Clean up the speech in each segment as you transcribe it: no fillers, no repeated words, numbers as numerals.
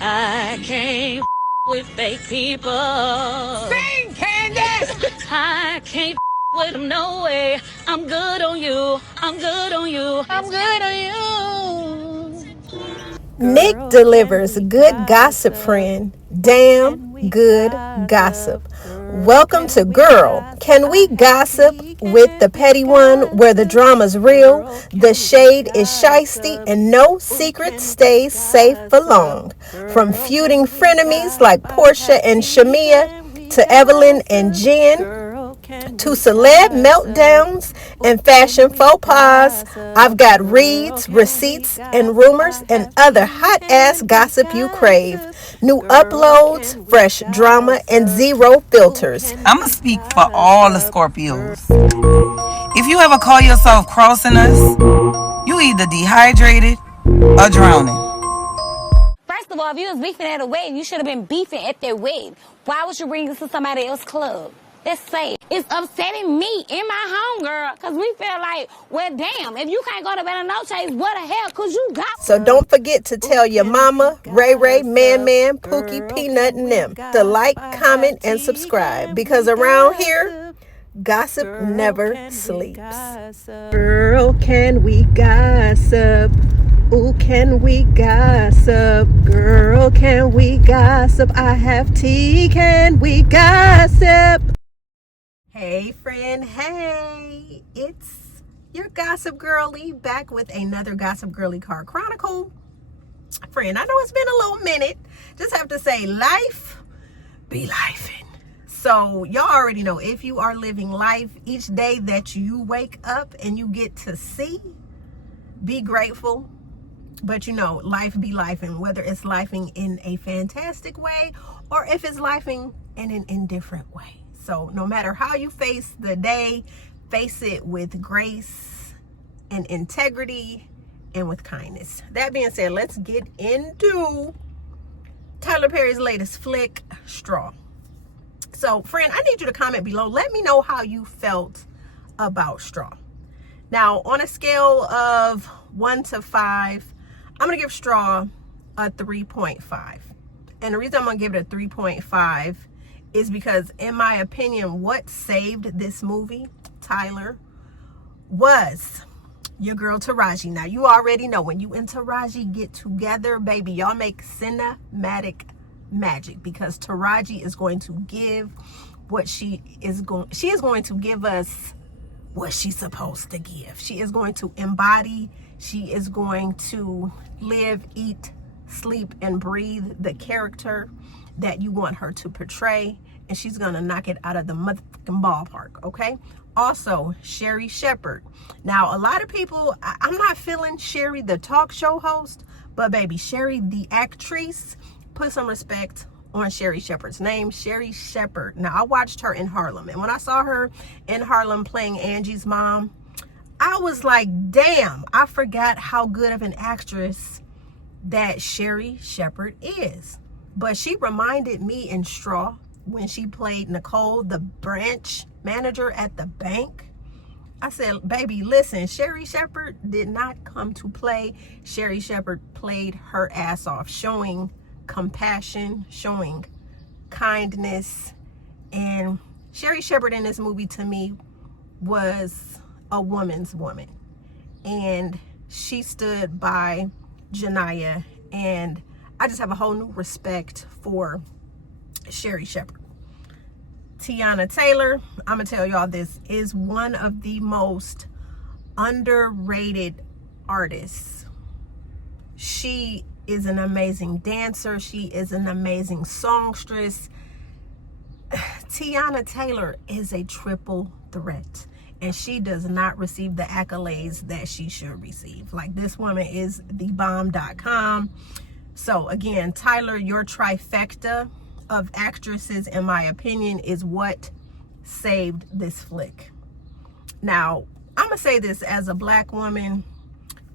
I can't with fake people. Sing, Candace! I can't with them, no way. I'm good on you. I'm good on you. I'm good on you. Nick delivers good gossip, friend. Damn good gossip. Welcome to Girl, Can We Gossip with the petty one, where the drama's real, the shade is shiesty, and no secret stays safe for long. From feuding frenemies like Portia and Shamia, to Evelyn and Jen, to celeb meltdowns and fashion faux pas, I've got reads, receipts, and rumors and other hot-ass gossip you crave. New uploads, fresh drama, and zero filters. I'ma speak for all the Scorpios. If you ever call yourself crossing us, you either dehydrated or drowning. First of all, if you was beefing at a wedding, you should have been beefing at their wedding. Why would you bring this to somebody else's club? That's safe. It's upsetting me in my home, girl, because we feel like, well, damn, if you can't go to Bella Noche's, what the hell could you got? So don't forget to tell your mama, Ray Ray, Man, Pookie, Peanut, and them to like, comment, and subscribe, because around here, gossip never sleeps. Girl, can we gossip? Ooh, can we gossip? Girl, can we gossip? I have tea, can we gossip? Hey friend, hey, it's your Gossip Girlie back with another Gossip Girlie Car Chronicle. Friend, I know it's been a little minute. Just have to say, life be lifing. So y'all already know, if you are living life, each day that you wake up and you get to see, be grateful. But you know, life be lifing, whether it's lifing in a fantastic way or if it's lifing in an indifferent way. So no matter how you face the day, face it with grace and integrity and with kindness. That being said, let's get into Tyler Perry's latest flick, Straw. So friend, I need you to comment below. Let me know how you felt about Straw. Now, on a scale of 1 to 5, I'm going to give Straw a 3.5. And the reason I'm going to give it a 3.5 is because, in my opinion, what saved this movie, Tyler, was your girl Taraji. Now, you already know, when you and Taraji get together, baby, y'all make cinematic magic, because Taraji is going to give what she is going to give us what she's supposed to give. She is going to embody, she is going to live, eat, sleep, and breathe the character that you want her to portray, and she's gonna knock it out of the motherfucking ballpark. Okay. Also, Sherrie Shepherd. Now, a lot of people, I'm not feeling Sherrie the talk show host, but baby, Sherrie the actress, put some respect on Sherrie Shepherd's name. Sherrie Shepherd. Now, I watched her in Harlem, and when I saw her in Harlem playing Angie's mom, I was like, damn, I forgot how good of an actress that Sherrie Shepherd is. But she reminded me in Straw, when she played Nicole, the branch manager at the bank. I said, baby, listen, Sherrie Shepherd did not come to play. Sherrie Shepherd played her ass off, showing compassion, showing kindness. And Sherrie Shepherd in this movie, to me, was a woman's woman. And she stood by Janiyah, and I just have a whole new respect for Sherrie Shepherd. Teyana Taylor, I'm gonna tell y'all, this is one of the most underrated artists. She is an amazing dancer. She is an amazing songstress. Teyana Taylor is a triple threat, and she does not receive the accolades that she should receive. Like, this woman is the bomb.com. So again, Tyler, your trifecta of actresses, in my opinion, is what saved this flick. Now, I'm gonna say this as a black woman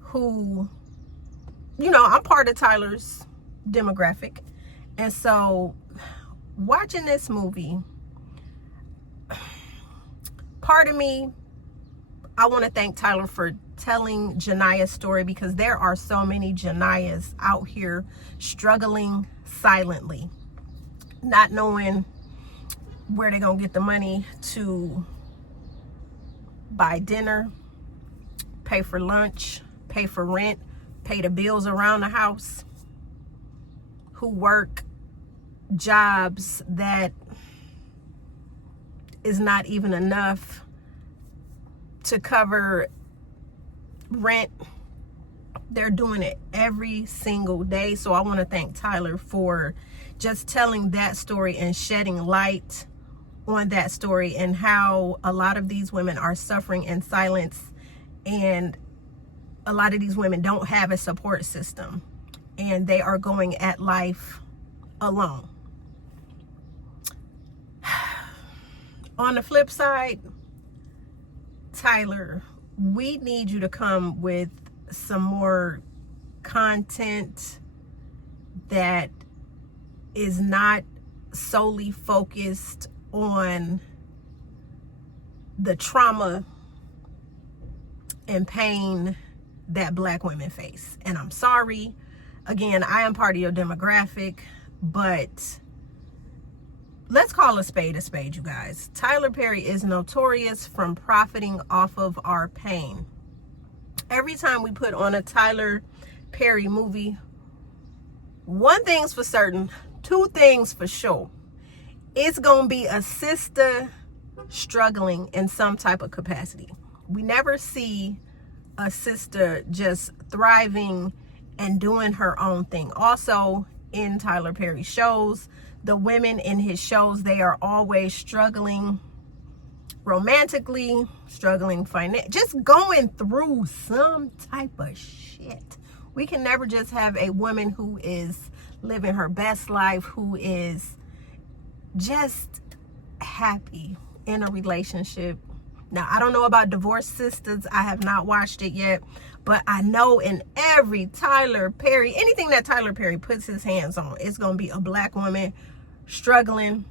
who, you know, I'm part of Tyler's demographic. And so watching this movie, part of me, I want to thank Tyler for telling Jania's story, because there are so many Janias out here struggling silently, not knowing where they're going to get the money to buy dinner, pay for lunch, pay for rent, pay the bills around the house, who work jobs that is not even enough to cover rent. They're doing it every single day. So I want to thank Tyler for just telling that story and shedding light on that story, and how a lot of these women are suffering in silence, and a lot of these women don't have a support system, and they are going at life alone. On the flip side, Tyler, we need you to come with some more content that is not solely focused on the trauma and pain that Black women face. And I'm sorry, again, I am part of your demographic, but let's call a spade, you guys. Tyler Perry is notorious from profiting off of our pain. Every time we put on a Tyler Perry movie, one thing's for certain, two things for sure. It's gonna be a sister struggling in some type of capacity. We never see a sister just thriving and doing her own thing. Also, in Tyler Perry shows, the women in his shows, they are always struggling romantically, struggling financially, just going through some type of shit. We can never just have a woman who is living her best life, who is just happy in a relationship. Now, I don't know about Divorced Sisters. I have not watched it yet, but I know in every Tyler Perry, anything that Tyler Perry puts his hands on, it's going to be a Black woman struggling,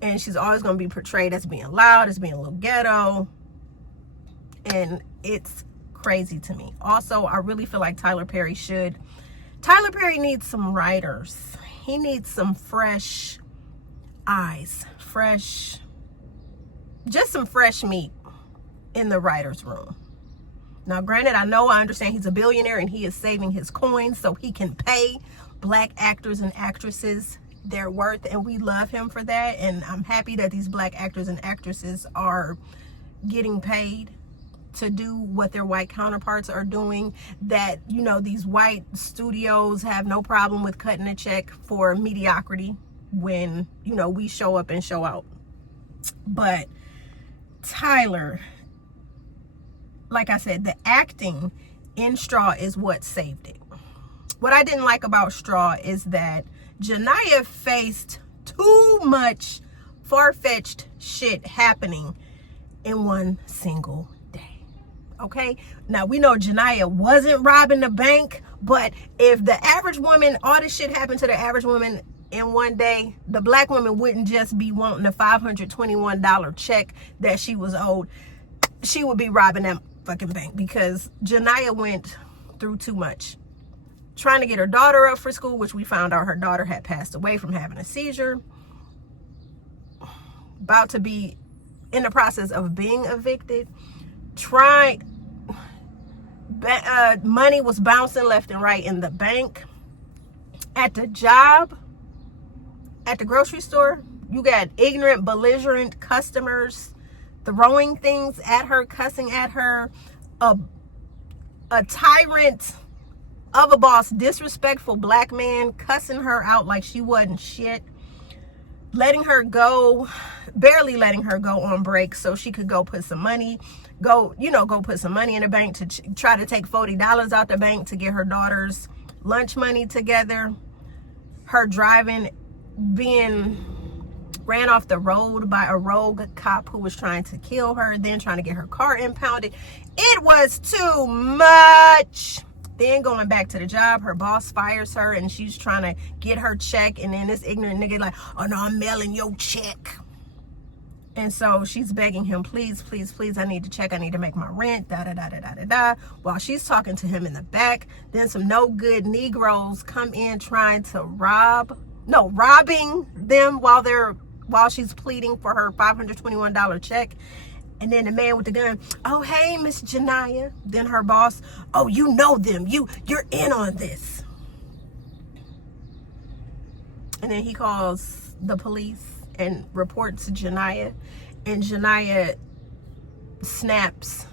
and she's always going to be portrayed as being loud, as being a little ghetto, and it's crazy to me. Also, I really feel like Tyler Perry needs some writers. He needs some fresh eyes, just some fresh meat in the writer's room. Now, granted, I understand he's a billionaire and he is saving his coins so he can pay Black actors and actresses their worth, and we love him for that. And I'm happy that these Black actors and actresses are getting paid to do what their white counterparts are doing, that, you know, these white studios have no problem with cutting a check for mediocrity when, you know, we show up and show out. But Tyler, like I said, the acting in Straw is what saved it. What I didn't like about Straw is that Jania faced too much far-fetched shit happening in one single day. Okay, now we know Jania wasn't robbing the bank, but if the average woman, all this shit happened to the average woman in one day, the Black woman wouldn't just be wanting a $521 check that she was owed. She would be robbing that fucking bank, because Jania went through too much. Trying to get her daughter up for school, which we found out her daughter had passed away from having a seizure. About to be in the process of being evicted. Money was bouncing left and right in the bank. At the job, at the grocery store, you got ignorant, belligerent customers throwing things at her, cussing at her. A tyrant of a boss, disrespectful Black man cussing her out like she wasn't shit. Letting her go, barely letting her go on break so she could go put some money, go put some money in the bank to try to take $40 out the bank to get her daughter's lunch money together. Her driving, being ran off the road by a rogue cop who was trying to kill her, then trying to get her car impounded. It was too much. Then going back to the job, her boss fires her and she's trying to get her check, and then this ignorant nigga like, oh no, I'm mailing your check. And so she's begging him, please, please, please, I need to check. I need to make my rent, da-da-da-da-da-da-da. While she's talking to him in the back, then some no good Negroes come in trying to robbing them while she's pleading for her $521 check. And then the man with the gun, oh, hey, Miss Janiyah. Then her boss, oh, you know them. You're in on this. And then he calls the police and reports Janiyah. And Janiyah snaps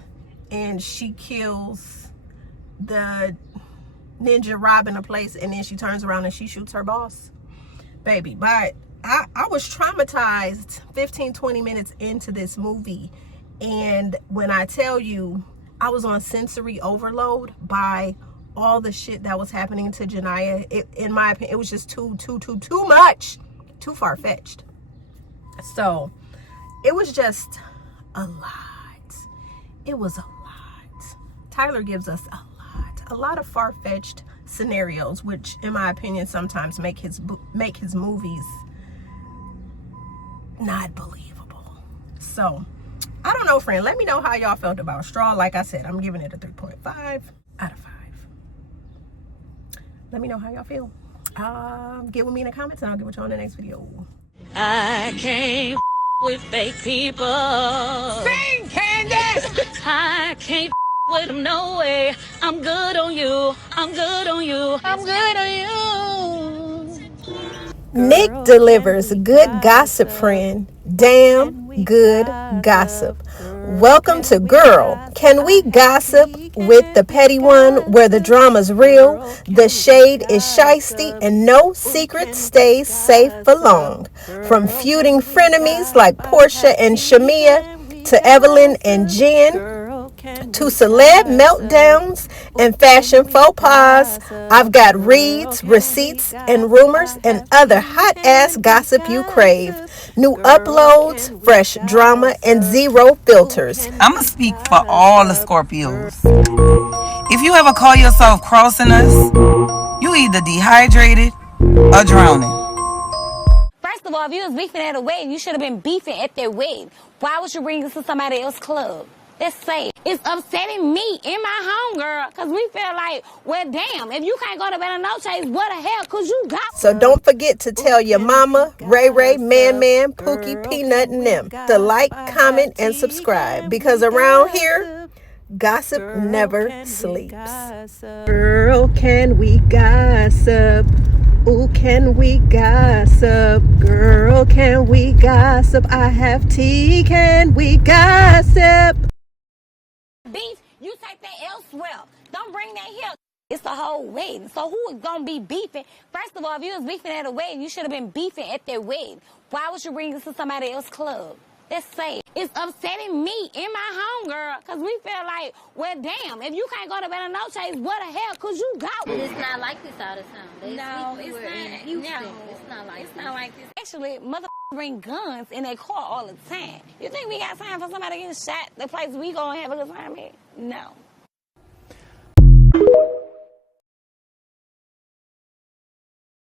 and she kills the ninja robbing a place, and then she turns around and she shoots her boss. Baby, but I was traumatized 15-20 minutes into this movie, and when I tell you I was on sensory overload by all the shit that was happening to Janiyah, in my opinion, it was just too much, too far-fetched. So it was just a lot. It was a lot. Tyler gives us a lot of far-fetched scenarios, which in my opinion sometimes make his movies not believable. So I don't know, friend, let me know how y'all felt about Straw. Like I said, I'm giving it a 3.5 out of 5. Let me know how y'all feel. Get with me in the comments and I'll get with y'all in the next video. I can't with fake people. Sing, Candace! I can't with them, no way. I'm good on you. I'm good on you. I'm good on you. Nick delivers good gossip, friend. Damn good gossip. Welcome to Girl, Can We Gossip with the petty one, where the drama's real, the shade is shiesty, and no secret stays safe for long. From feuding frenemies like Portia and Shamia, to Evelyn and Jen, to celeb meltdowns and fashion faux pas, I've got reads, receipts, and rumors and other hot-ass gossip you crave. New uploads, fresh drama, and zero filters. I'ma speak for all the Scorpios. If you ever call yourself crossing us, you either dehydrated or drowning. First of all, if you was beefing at a wedding, you should have been beefing at their wedding. Why would you bring this to somebody else's club? That's safe. It's upsetting me in my home, girl, because we feel like, well, damn, if you can't go to Bella Noche's, what the hell could you got? So don't forget to tell your mama, Ray Ray, Man Man, Pookie, Peanut, and them to like, comment, and subscribe, because around here, gossip never sleeps. Girl, can we gossip? Ooh, can we gossip? Girl, can we gossip? I have tea, can we gossip? Beef, you take that elsewhere. Don't bring that here. It's the whole wedding. So who is going to be beefing? First of all, if you was beefing at a wedding, you should have been beefing at their wedding. Why would you bring this to somebody else's club? That's safe. It's upsetting me in my home, girl, because we feel like, well, damn, if you can't go to Bella Noche's, what the hell could you got? But it's not like this all the time. No, it's not. It's not like this. Actually, mother bring guns in their car all the time. You think we got time for somebody getting shot the place we go and have a good time at? No.